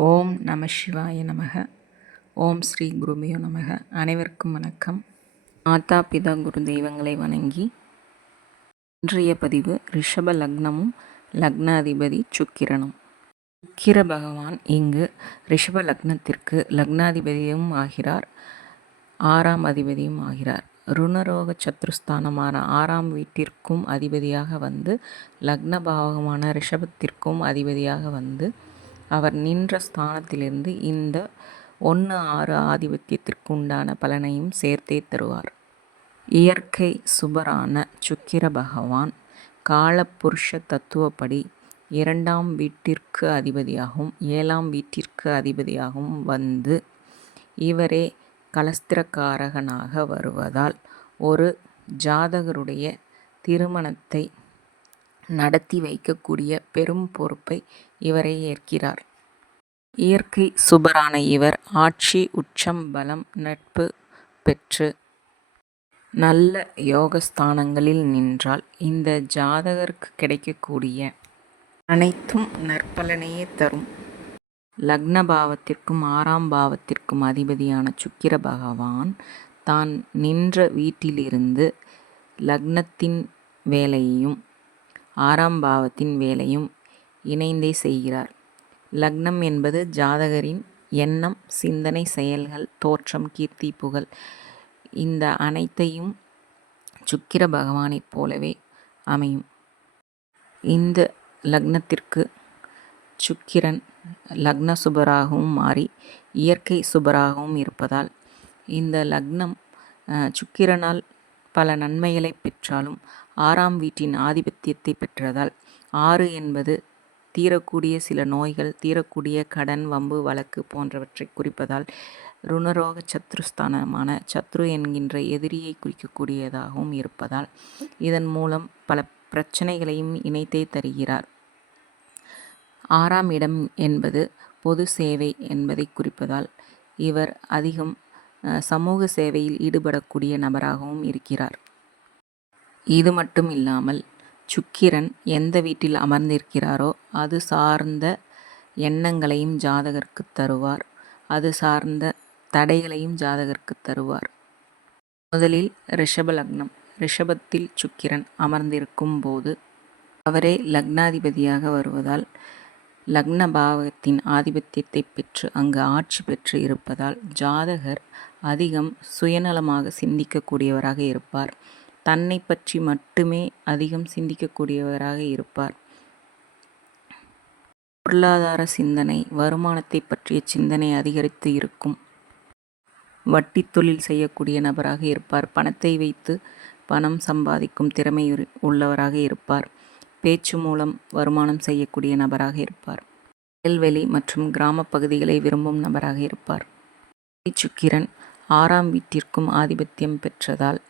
ஓம் நம சிவாய நமக. ஓம் ஸ்ரீ குருபியோ நமக. அனைவருக்கும் வணக்கம். மாதா பிதா குரு தெய்வங்களை வணங்கி இன்றைய பதிவு ரிஷப லக்னமும் லக்னாதிபதி சுக்கிரனும். சுக்கிர பகவான் இங்கு ரிஷப லக்னத்திற்கு லக்னாதிபதியும் ஆகிறார் ஆறாம் அதிபதியும் ஆகிறார். ருணரோக சத்ருஸ்தானமான ஆறாம் வீட்டிற்கும் அதிபதியாக வந்து லக்ன பாவகமான ரிஷபத்திற்கும் அதிபதியாக வந்து அவர் நின்ற ஸ்தானத்திலிருந்து இந்த ஒன்று ஆறு ஆதிபத்தியத்திற்கு உண்டான பலனையும் சேர்த்தே தருவார். இயற்கை சுபரான சுக்கிர பகவான் காலப்புருஷ தத்துவப்படி இரண்டாம் வீட்டிற்கு அதிபதியாகவும் ஏழாம் வீட்டிற்கு அதிபதியாகவும் வந்து இவரே கலஸ்திரக்காரகனாக வருவதால் ஒரு ஜாதகருடைய திருமணத்தை நடத்தி வைக்கக்கூடிய பெரும் பொறுப்பை இவரே ஏற்கிறார். இயற்கை சுபரான இவர் ஆட்சி உச்சம் பலம் நட்பு பெற்று நல்ல யோகஸ்தானங்களில் நின்றால் இந்த ஜாதகருக்கு கிடைக்கக்கூடிய அனைத்தும் நற்பலனையே தரும். லக்ன பாவத்திற்கும் ஆறாம் பாவத்திற்கும் அதிபதியான சுக்கிர பகவான் தான் நின்ற வீட்டிலிருந்து லக்னத்தின் வேலையையும் ஆறாம் பாவத்தின் வேலையும் இணைந்தே செய்கிறார். லக்னம் என்பது ஜாதகரின் எண்ணம் சிந்தனை செயல்கள் தோற்றம் கீர்த்தி புகழ். இந்த அனைத்தையும் சுக்கிர பகவானைப் போலவே அமையும். இந்த லக்னத்திற்கு சுக்கிரன் லக்ன சுபராகவும் மாறி இயற்கை சுபராகவும் இருப்பதால் இந்த லக்னம் சுக்கிரனால் பல நன்மைகளை பெற்றாலும் ஆறாம் வீட்டின் ஆதிபத்தியத்தை பெற்றதால் ஆறு என்பது தீரக்கூடிய சில நோய்கள் தீரக்கூடிய கடன் வம்பு வழக்கு போன்றவற்றை குறிப்பதால் ருணரோக சத்ருஸ்தானமான சத்ரு என்கின்ற எதிரியை குறிக்கக்கூடியதாகவும் இருப்பதால் இதன் மூலம் பல பிரச்சனைகளையும் இணைத்தே தருகிறார். ஆறாம் இடம் என்பது பொது சேவை என்பதை குறிப்பதால் இவர் அதிகம் சமூக சேவையில் ஈடுபடக்கூடிய நபராகவும் இருக்கிறார். இது மட்டும் இல்லாமல் சுக்கிரன் எந்த வீட்டில் அமர்ந்திருக்கிறாரோ அது சார்ந்த எண்ணங்களையும் ஜாதகருக்கு தருவார். அது சார்ந்த தடைகளையும் ஜாதகருக்கு தருவார். முதலில் ரிஷப லக்னம். ரிஷபத்தில் சுக்கிரன் அமர்ந்திருக்கும் போது அவரே லக்னாதிபதியாக வருவதால் லக்ன பாவகத்தின் ஆதிபத்தியத்தை பெற்று அங்கு ஆட்சி பெற்று இருப்பதால் ஜாதகர் அதிகம் சுயநலமாக சிந்திக்கக்கூடியவராக இருப்பார். தன்னை பற்றி மட்டுமே அதிகம் சிந்திக்கக்கூடியவராக இருப்பார். பொருளாதார சிந்தனை வருமானத்தை பற்றிய சிந்தனை அதிகரித்து இருக்கும். வட்டி தொழில் செய்யக்கூடிய நபராக இருப்பார். பணத்தை வைத்து பணம் சம்பாதிக்கும் திறமை உள்ளவராக இருப்பார். பேச்சு மூலம் வருமானம் செய்யக்கூடிய நபராக இருப்பார். வயல்வெளி மற்றும் கிராம பகுதிகளை விரும்பும் நபராக இருப்பார். சுக்கிரன் ஆறாம் வீட்டிற்கும் ஆதிபத்தியம் பெற்றதால்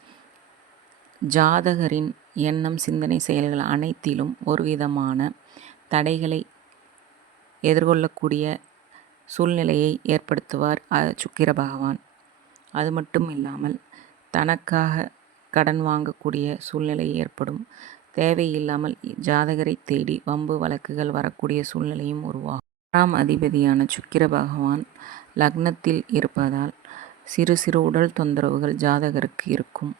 ஜாதகரின் எண்ணம் சிந்தனை செயல்கள் அனைத்திலும் ஒருவிதமான தடைகளை எதிர்கொள்ளக்கூடிய சூழ்நிலையை ஏற்படுத்துவார் சுக்கிர பகவான். அது மட்டும் இல்லாமல் தனக்காக கடன் வாங்கக்கூடிய சூழ்நிலை ஏற்படும். தேவையில்லாமல் ஜாதகரை தேடி வம்பு வழக்குகள் வரக்கூடிய சூழ்நிலையும் உருவாகும். ஆறாம் அதிபதியான சுக்கிர பகவான் லக்னத்தில் இருப்பதால் சிறு சிறு உடல் தொந்தரவுகள் ஜாதகருக்கு இருக்கும்.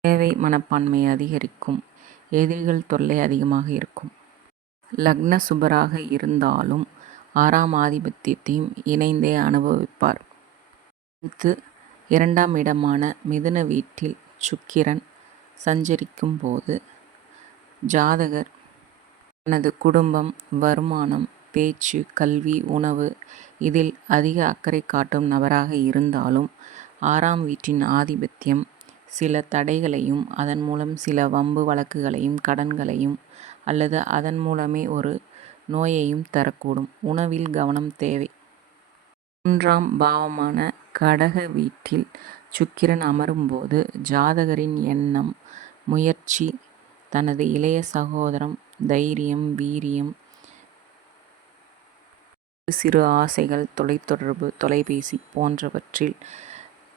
தேவை மனப்பான்மை அதிகரிக்கும். எதிரிகள் தொல்லை அதிகமாக இருக்கும். லக்ன சுபராக இருந்தாலும் ஆறாம் ஆதிபத்தியத்தையும் இணைந்தே அனுபவிப்பார். அடுத்து இரண்டாம் இடமான மிதுன வீட்டில் சுக்கிரன் சஞ்சரிக்கும் போது ஜாதகர் தனது குடும்பம் வருமானம் பேச்சு கல்வி உணவு இதில் அதிக அக்கறை காட்டும் நபராக இருந்தாலும் ஆறாம் வீட்டின் ஆதிபத்தியம் சில தடைகளையும் அதன் மூலம் சில வம்பு வழக்குகளையும் கடன்களையும் அல்லது அதன் மூலமே ஒரு நோயையும் தரக்கூடும். உணவில் கவனம் தேவை. மூன்றாம் பாவமான கடக வீட்டில் சுக்கிரன் அமரும்போது ஜாதகரின் எண்ணம் முயற்சி தனது இளைய சகோதரம் தைரியம் வீரியம் சிறு ஆசைகள் தொலைத்தொடர்பு தொலைபேசி போன்றவற்றில்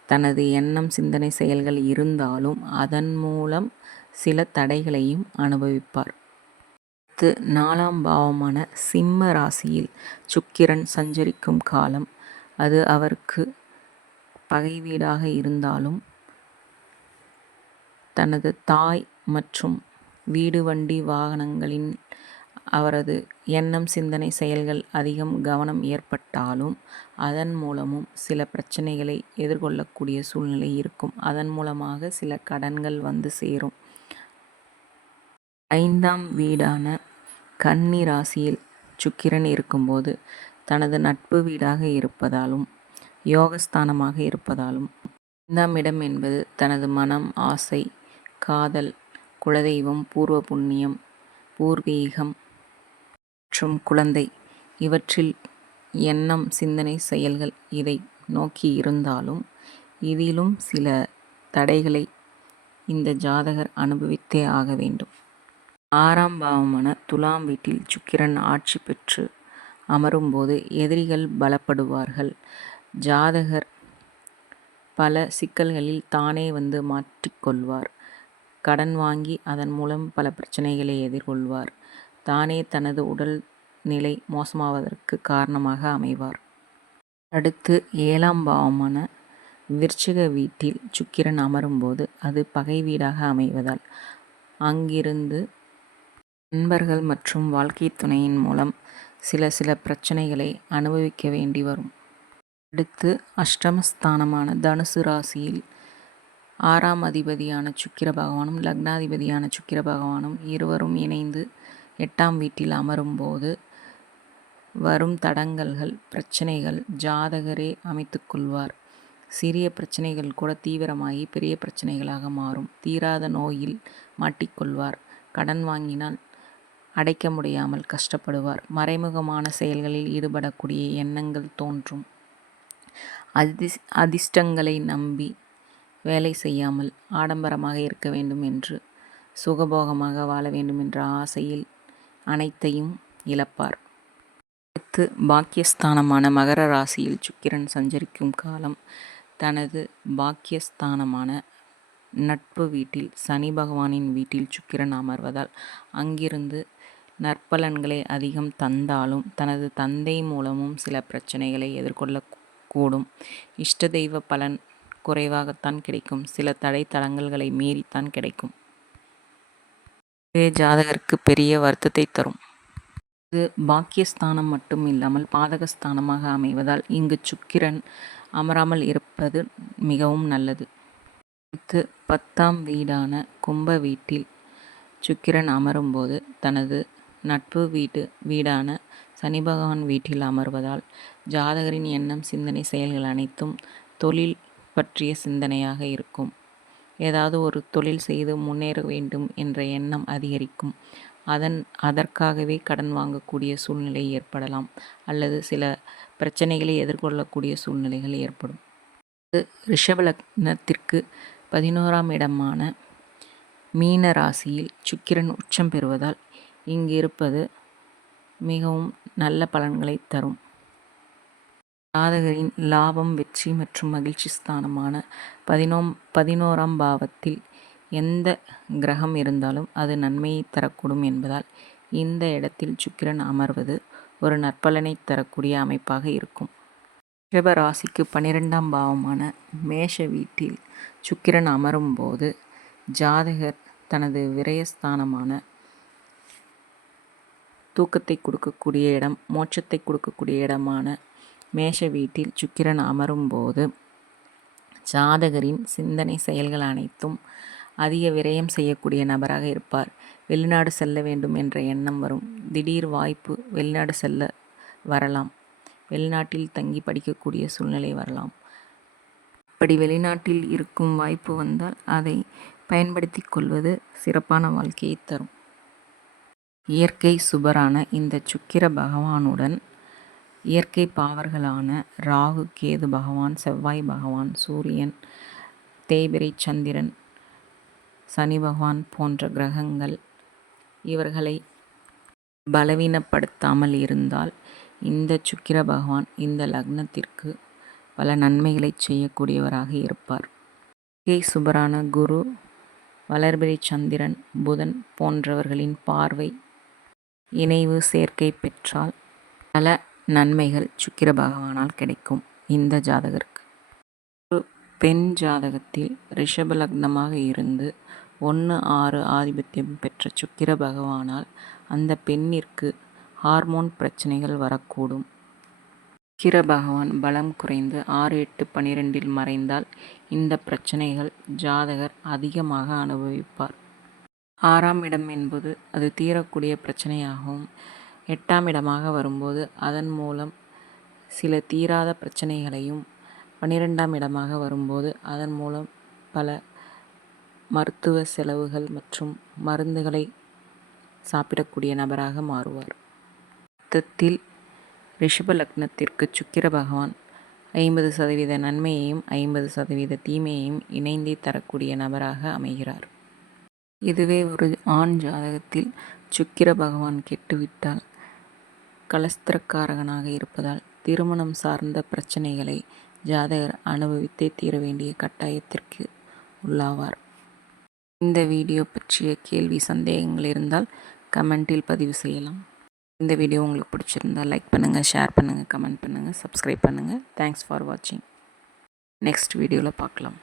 தனது எண்ணம் சிந்தனை செயல்கள் இருந்தாலும் அதன் மூலம் சில தடைகளையும் அனுபவிப்பார். அடுத்து நாலாம் பாவமான சிம்ம ராசியில் சுக்கிரன் சஞ்சரிக்கும் காலம். அது அவருக்கு பகை வீடாக இருந்தாலும் தனது தாய் மற்றும் வீடு வண்டி வாகனங்களின் அவரது எண்ணம் சிந்தனை செயல்கள் அதிகம் கவனம் ஏற்பட்டாலும் அதன் மூலமும் சில பிரச்சனைகளை எதிர்கொள்ளக்கூடிய சூழ்நிலை இருக்கும். அதன் மூலமாக சில கடன்கள் வந்து சேரும். ஐந்தாம் வீடான கன்னி ராசியில் சுக்கிரன் இருக்கும்போது தனது நட்பு வீடாக இருப்பதாலும் யோகஸ்தானமாக இருப்பதாலும் ஐந்தாம் இடம் என்பது தனது மனம் ஆசை காதல் குலதெய்வம் பூர்வ புண்ணியம் பூர்வீகம் மற்றும் குழந்தை. இவற்றில் எண்ணம் சிந்தனை செயல்கள் இதை நோக்கி இருந்தாலும் இதிலும் சில தடைகளை இந்த ஜாதகர் அனுபவித்தே ஆக வேண்டும். ஆறாம் பாவமான துலாம் வீட்டில் சுக்கிரன் ஆட்சி பெற்று அமரும்போது எதிரிகள் பலப்படுவார்கள். ஜாதகர் பல சிக்கல்களில் தானே வந்து மாற்றிக்கொள்வார். கடன் வாங்கி அதன் மூலம் பல பிரச்சனைகளை எதிர்கொள்வார். தானே தனது உடல் நிலை மோசமாவதற்கு காரணமாக அமைவார். அடுத்து ஏழாம் பாவமான விருச்சிக வீட்டில் சுக்கிரன் அமரும்போது அது பகை வீடாக அமைவதால் அங்கிருந்து நண்பர்கள் மற்றும் வாழ்க்கை துணையின் மூலம் சில சில பிரச்சனைகளை அனுபவிக்க வேண்டி வரும். அடுத்து அஷ்டமஸ்தானமான தனுசு ராசியில் ஆறாம் அதிபதியான சுக்கிர பகவானும் லக்னாதிபதியான சுக்கிர பகவானும் இருவரும் இணைந்து எட்டாம் வீட்டில் அமரும்போது வரும் தடங்கல்கள் பிரச்சனைகள் ஜாதகரே அமைத்துக்கொள்வார் சிறிய பிரச்சனைகள் கூட தீவிரமாகி பெரிய பிரச்சனைகளாக மாறும். தீராத நோயில் மாட்டிக்கொள்வார். கடன் வாங்கினால் அடைக்க முடியாமல் கஷ்டப்படுவார். மறைமுகமான செயல்களில் ஈடுபடக்கூடிய எண்ணங்கள் தோன்றும். அதிஸ் அதிர்ஷ்டங்களை நம்பி வேலை செய்யாமல் ஆடம்பரமாக இருக்க வேண்டும் என்று சுகபோகமாக வாழ வேண்டும் என்ற ஆசையில் அனைத்தையும் இழப்பார். அடுத்து பாக்கியஸ்தானமான மகர ராசியில் சுக்கிரன் சஞ்சரிக்கும் காலம். தனது பாக்கியஸ்தானமான நட்பு வீட்டில் சனி பகவானின் வீட்டில் சுக்கிரன் அமர்வதால் அங்கிருந்து நற்பலன்களை அதிகம் தந்தாலும் தனது தந்தை மூலமும் சில பிரச்சனைகளை எதிர்கொள்ளக்கூடும். இஷ்ட தெய்வ பலன் குறைவாகத்தான் கிடைக்கும். சில தடை தடங்கல்களை மீறித்தான் கிடைக்கும். இதுவே ஜாதகருக்கு பெரிய வருத்தத்தை தரும். இது பாக்கியஸ்தானம் மட்டும் இல்லாமல் பாதகஸ்தானமாக அமைவதால் இங்கு சுக்கிரன் அமராமல் இருப்பது மிகவும் நல்லது. அடுத்து பத்தாம் வீடான கும்ப வீட்டில் சுக்கிரன் அமரும்போது தனது நட்பு வீட்டு வீடான சனி பகவான் வீட்டில் அமர்வதால் ஜாதகரின் எண்ணம் சிந்தனை செயல்கள் அனைத்தும் தொழில் பற்றிய சிந்தனையாக இருக்கும். ஏதாவது ஒரு தொழில் செய்து முன்னேற வேண்டும் என்ற எண்ணம் அதிகரிக்கும். அதன் அதற்காகவே கடன் வாங்கக்கூடிய சூழ்நிலை ஏற்படலாம் அல்லது சில பிரச்சனைகளை எதிர்கொள்ளக்கூடிய சூழ்நிலைகள் ஏற்படும். ரிஷபலக்னத்திற்கு பதினோராம் இடமான மீன ராசியில் சுக்கிரன் உச்சம் பெறுவதால் இங்கு இருப்பது மிகவும் நல்ல பலன்களை தரும். ஜாதகரின் லாபம் வெற்றி மற்றும் மகிழ்ச்சி ஸ்தானமான பதினோம் பதினோராம் பாவத்தில் எந்த கிரகம் இருந்தாலும் அது நன்மையை தரக்கூடும் என்பதால் இந்த இடத்தில் சுக்கிரன் அமர்வது ஒரு நற்பலனை தரக்கூடிய அமைப்பாக இருக்கும். ரிஷப ராசிக்கு பன்னிரெண்டாம் பாவமான மேஷ வீட்டில் சுக்கிரன் அமரும்போது ஜாதகர் தனது விரயஸ்தானமான தூக்கத்தை கொடுக்கக்கூடிய இடம் மோட்சத்தை கொடுக்கக்கூடிய இடமான மேஷ வீட்டில் சுக்கிரன் அமரும்போது ஜாதகரின் சிந்தனை செயல்கள் அனைத்தும் அதிக விரயம் செய்யக்கூடிய நபராக இருப்பார். வெளிநாடு செல்ல வேண்டும் என்ற எண்ணம் வரும். திடீர் வாய்ப்பு வெளிநாடு செல்ல வரலாம். வெளிநாட்டில் தங்கி படிக்கக்கூடிய சூழ்நிலை வரலாம். அப்படி வெளிநாட்டில் இருக்கும் வாய்ப்பு வந்தால் அதை பயன்படுத்தி கொள்வது சிறப்பான வாழ்க்கையை தரும். இயற்கை சுபரான இந்த சுக்கிர பகவானுடன் இயற்கை பாவர்களான ராகு கேது பகவான் செவ்வாய் பகவான் சூரியன் தேய்பிரை சந்திரன் சனி பகவான் போன்ற கிரகங்கள் இவர்களை பலவீனப்படுத்தாமல் இருந்தால் இந்த சுக்கிர பகவான் இந்த லக்னத்திற்கு பல நன்மைகளை செய்யக்கூடியவராக இருப்பார். கே. சுபரான குரு வளர்பிறை சந்திரன் புதன் போன்றவர்களின் பார்வை இணைவு சேர்க்கை பெற்றால் பல நன்மைகள் சுக்கிர பகவானால் கிடைக்கும் இந்த ஜாதகருக்கு. ஒரு பெண் ஜாதகத்தில் ரிஷப லக்னமாக இருந்து ஒன்று ஆறு ஆதிபத்தியம் பெற்ற சுக்கிர பகவானால் அந்த பெண்ணிற்கு ஹார்மோன் பிரச்சனைகள் வரக்கூடும். சுக்கிர பகவான் பலம் குறைந்து ஆறு எட்டு பனிரெண்டில் மறைந்தால் இந்த பிரச்சனைகள் ஜாதகர் அதிகமாக அனுபவிப்பார். ஆறாம் இடம் என்பது அது தீரக்கூடிய பிரச்சனையாகவும் எட்டாம் இடமாக வரும்போது அதன் மூலம் சில தீராத பிரச்சனைகளையும் பன்னிரெண்டாம் இடமாக வரும்போது அதன் மூலம் பல மருத்துவ செலவுகள் மற்றும் மருந்துகளை சாப்பிடக்கூடிய நபராக மாறுவார். மொத்தத்தில் ரிஷப லக்னத்திற்கு சுக்கிர பகவான் ஐம்பது சதவீத நன்மையையும் ஐம்பது சதவீத தீமையையும் இணைந்தே தரக்கூடிய நபராக அமைகிறார். இதுவே ஒரு ஆண் ஜாதகத்தில் சுக்கிர பகவான் கெட்டுவிட்டால் கலஸ்திரக்காரகனாக இருப்பதால் திருமணம் சார்ந்த பிரச்சனைகளை ஜாதகர் அனுபவித்தே தீர வேண்டிய கட்டாயத்திற்கு உள்ளாவார். இந்த வீடியோ பற்றிய கேள்வி சந்தேகங்கள் இருந்தால் கமெண்டில் பதிவு செய்யலாம். இந்த வீடியோ உங்களுக்கு பிடிச்சிருந்தால் லைக் பண்ணுங்கள் ஷேர் பண்ணுங்கள் கமெண்ட் பண்ணுங்கள் சப்ஸ்கிரைப் பண்ணுங்கள் தேங்க்ஸ் ஃபார் வாட்சிங் நெக்ஸ்ட் வீடியோவில் பார்க்கலாம்.